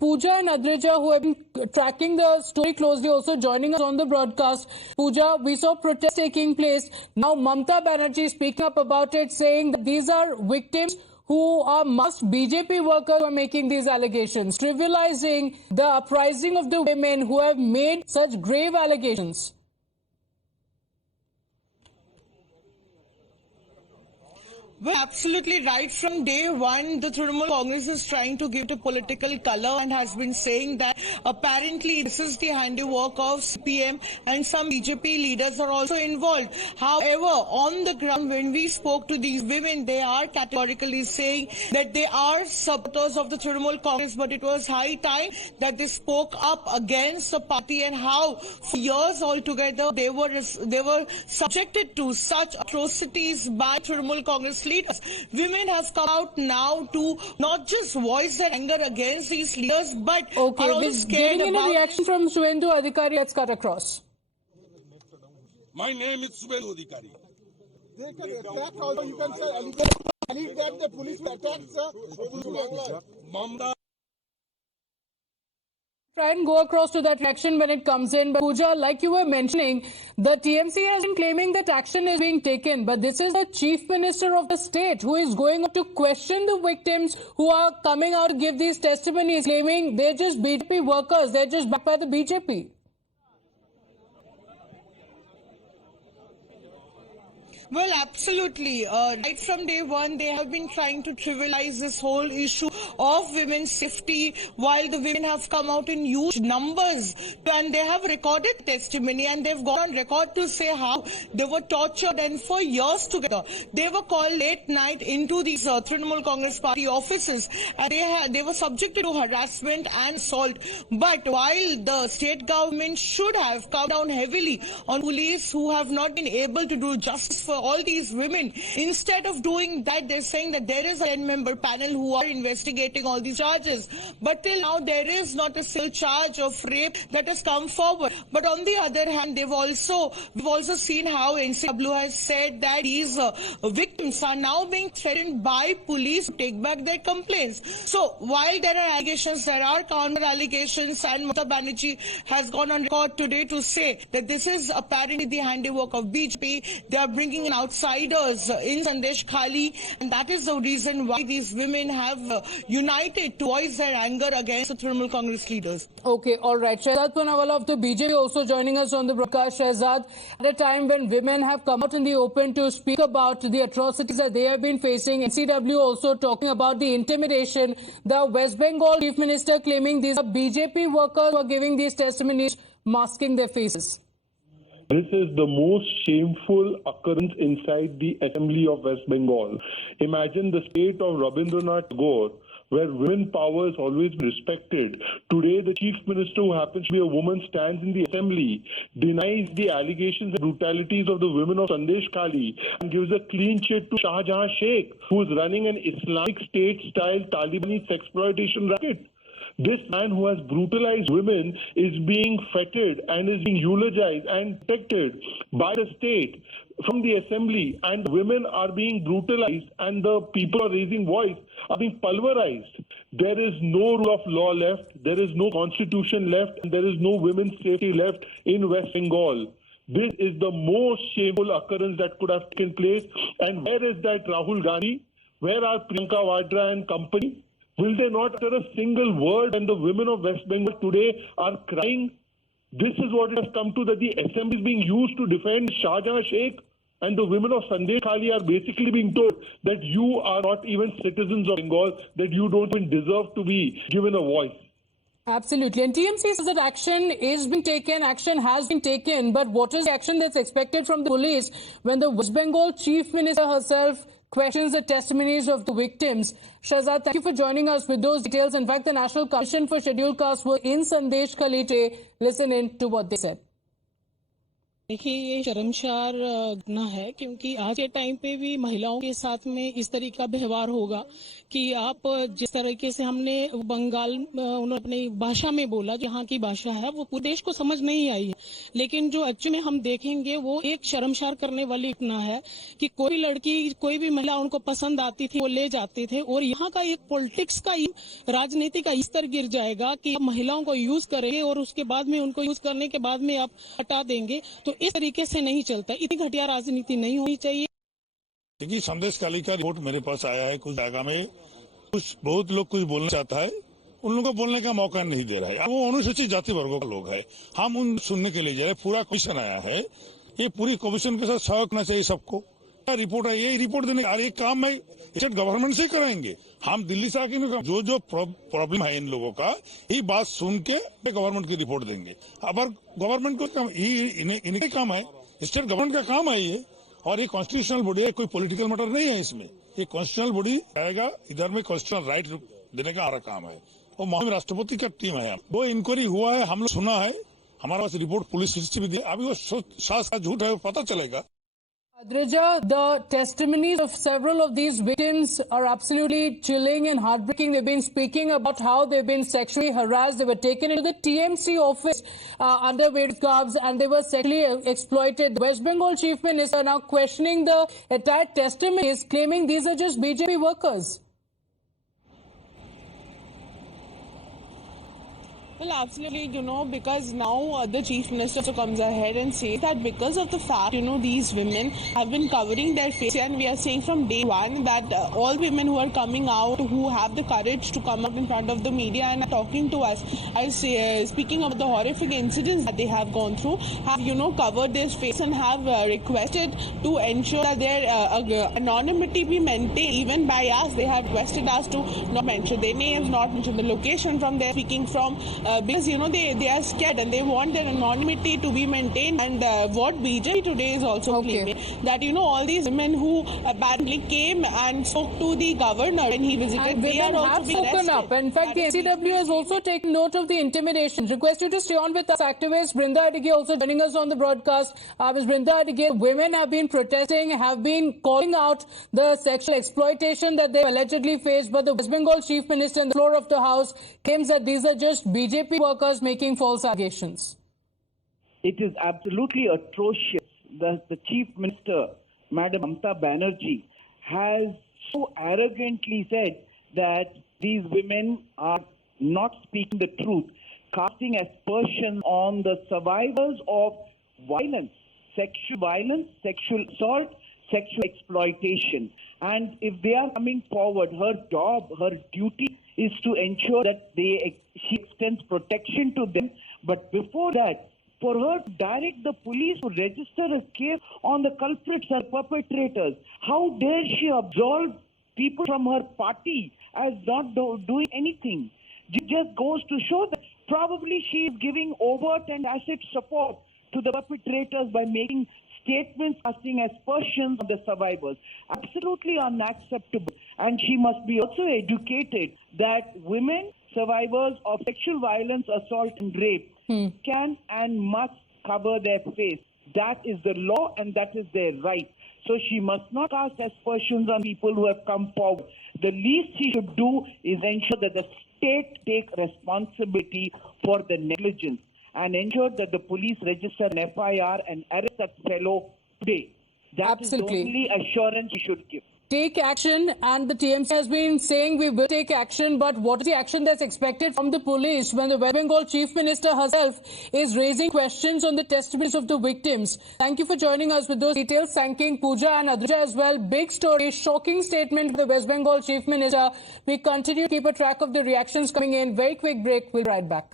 Pooja and Adrija, who have been tracking the story closely, also joining us on the broadcast. Pooja, we saw protests taking place. Now Mamata Banerjee speaking up about it, saying that these are victims who are masked BJP workers who are making these allegations, trivializing the uprising of the women who have made such grave allegations. Well, absolutely right. From day one, the Trinamool Congress is trying to give it a political color and has been saying that apparently this is the handiwork of CPM and some BJP leaders are also involved. However, on the ground, when we spoke to these women, they are categorically saying that they are supporters of the Trinamool Congress, but it was high time that they spoke up against the party and how for years altogether they were subjected to such atrocities by Trinamool Congress leaders. Women have come out now to not just voice their anger against these leaders, but are also scared getting about... a reaction from Suvendu Adhikari. Let's cut across. My name is Suvendu Adhikari. They can attack also, you can say, alleged that the police attacks Mamata. Try and go across to that reaction when it comes in. But Pooja, like you were mentioning, the TMC has been claiming that action is being taken. But this is the Chief Minister of the state who is going up to question the victims who are coming out to give these testimonies, claiming they're just BJP workers, they're just backed by the BJP. Well, absolutely. Right from day one, they have been trying to trivialize this whole issue of women's safety, while the women have come out in huge numbers and they have recorded testimony and they've gone on record to say how they were tortured and for years together. They were called late night into these Trinamool Congress party offices and they were subjected to harassment and assault. But while the state government should have come down heavily on police who have not been able to do justice for all these women, instead of doing that, they're saying that there is a 10-member panel who are investigating all these charges. But till now, there is not a single charge of rape that has come forward. But on the other hand, we've also seen how NCW has said that these victims are now being threatened by police to take back their complaints. So while there are allegations, there are counter allegations, and Mamata Banerjee has gone on record today to say that this is apparently the handiwork of BJP. They are bringing in outsiders in Sandeshkhali, and that is the reason why these women have united to voice their anger against the Trinamool Congress leaders. Okay, all right. Shehzad Poonawalla of the BJP also joining us on the broadcast. Shehzad, at a time when women have come out in the open to speak about the atrocities that they have been facing, NCW also talking about the intimidation. The West Bengal Chief Minister claiming these are BJP workers who are giving these testimonies, masking their faces. This is the most shameful occurrence inside the Assembly of West Bengal. Imagine the state of Rabindranath Tagore, where women power is always respected. Today, the Chief Minister, who happens to be a woman, stands in the Assembly, denies the allegations and brutalities of the women of Sandeshkhali, and gives a clean chit to Shah Jahan Sheikh, who is running an Islamic State-style Talibani sexploitation racket. This man who has brutalized women is being feted and is being eulogized and protected by the state from the assembly, and women are being brutalized and the people are raising voice, are being pulverized. There is no rule of law left, there is no constitution left, and there is no women's safety left in West Bengal. This is the most shameful occurrence that could have taken place. And where is that Rahul Gandhi? Where are Priyanka Vadra and company? Will they not utter a single word when the women of West Bengal today are crying? This is what it has come to, that the assembly is being used to defend Shah Jahan Sheikh, and the women of Sandeshkhali are basically being told that you are not even citizens of Bengal, that you don't even deserve to be given a voice. Absolutely. And TMC says that action is being taken, action has been taken, but what is the action that's expected from the police when the West Bengal Chief Minister herself questions the testimonies of the victims? Shehzad, thank you for joining us with those details. In fact, the National Commission for Scheduled Castes were in Sandeshkhali today. Listen in to what they said. देखिए, ये शर्मसार घटना है, क्योंकि आज के time पे भी महिलाओं के साथ में इस तरीके का व्यवहार होगा कि आप जिस तरीके से हमने बंगाल उन्होंने अपनी भाषा में बोला, यहाँ की भाषा है वो पूरे देश को समझ नहीं आई है, लेकिन जो एक्चुअली में हम देखेंगे वो एक शर्मसार करने वाली घटना है कि कोई लड़की, कोई भी महिला उनको पसंद आती थी वो ले जाते थे, और यहाँ का एक पॉलिटिक्स का, राजनीति का स्तर गिर जाएगा कि आप महिलाओं को यूज करेंगे और उसके बाद में उनको यूज करने के बाद में आप हटा देंगे। तो इस तरीके से नहीं चलता, इतनी घटिया राजनीति नहीं होनी चाहिए। क्योंकि संदेशखाली का रिपोर्ट मेरे पास आया है, कुछ जगह में कुछ बहुत लोग कुछ बोलना चाहता है, उन लोगों को बोलने का मौका नहीं दे रहा है। वो अनुसूचित जाति वर्गों का लोग है, हम उन सुनने के लिए जा रहे। पूरा कमीशन आया है, ये पूरी कमीशन के साथ सहयोग करना चाहिए सबको। रिपोर्ट है, ये रिपोर्ट देने का एक काम है स्टेट गवर्नमेंट से कराएंगे। हम दिल्ली से आके जो प्रॉब्लम है इन लोगों का, ये बात सुन के गवर्नमेंट की रिपोर्ट देंगे। अब गवर्नमेंट को इनके काम है, स्टेट गवर्नमेंट का काम है ये, और ये कॉन्स्टिट्यूशनल बॉडी है, कोई पॉलिटिकल मैटर नहीं है इसमें। ये कॉन्स्टिट्यूशनल बॉडी आएगा, इधर में कॉन्स्टिट्यूशनल राइट देने का हमारा काम है। और महामहिम राष्ट्रपति का टीम है, वो इंक्वायरी हुआ है, हम लोग सुना है, हमारे पास रिपोर्ट पुलिस भी दी। अभी वो साथ झूठ है, वो पता चलेगा। Adrija, the testimonies of several of these victims are absolutely chilling and heartbreaking. They've been speaking about how they've been sexually harassed. They were taken into the TMC office under various garbs and they were sexually exploited. The West Bengal Chief Minister now questioning the entire testimonies, claiming these are just BJP workers. Well, absolutely, because now the Chief Minister comes ahead and says that because of the fact, these women have been covering their face, and we are saying from day one that all women who are coming out, who have the courage to come up in front of the media and are talking to us, as speaking of the horrific incidents that they have gone through, have, covered their face and have requested to ensure that their anonymity be maintained. Even by us, they have requested us to not mention their names, not mention the location from their speaking from, because they are scared and they want their anonymity to be maintained. And what BJP today is also claiming that all these women who apparently came and spoke to the governor when he visited, and they are also being spoken up. In fact, the NCW has also taken note of the intimidation. Request you to stay on with us. Activist Brinda Adige also joining us on the broadcast. Ms. Brinda Adige, women have been protesting, have been calling out the sexual exploitation that they allegedly faced, but the West Bengal Chief Minister on the floor of the House claims that these are just BJP workers making false allegations. It is absolutely atrocious. The Chief Minister, Madam Mamata Banerjee, has so arrogantly said that these women are not speaking the truth, casting aspersions on the survivors of violence, sexual assault, sexual exploitation. And if they are coming forward, her job, her duty is to ensure that she extends protection to them. But before that, for her to direct the police to register a case on the culprits and perpetrators, how dare she absolve people from her party as not doing anything? It just goes to show that probably she is giving overt and tacit support to the perpetrators by making statements casting aspersions on the survivors. Absolutely unacceptable. And she must be also educated that women survivors of sexual violence, assault and rape can and must cover their face. That is the law and that is their right. So she must not cast aspersions on people who have come forward. The least she should do is ensure that the state take responsibility for the negligence and ensure that the police register an FIR and arrest that fellow today. That is the only assurance she should give. Take action, and the TMC has been saying we will take action, but what is the action that's expected from the police when the West Bengal Chief Minister herself is raising questions on the testimonies of the victims? Thank you for joining us with those details. Thanking Pooja and Adrija as well. Big story, shocking statement from the West Bengal Chief Minister. We continue to keep a track of the reactions coming in. Very quick break. We'll be right back.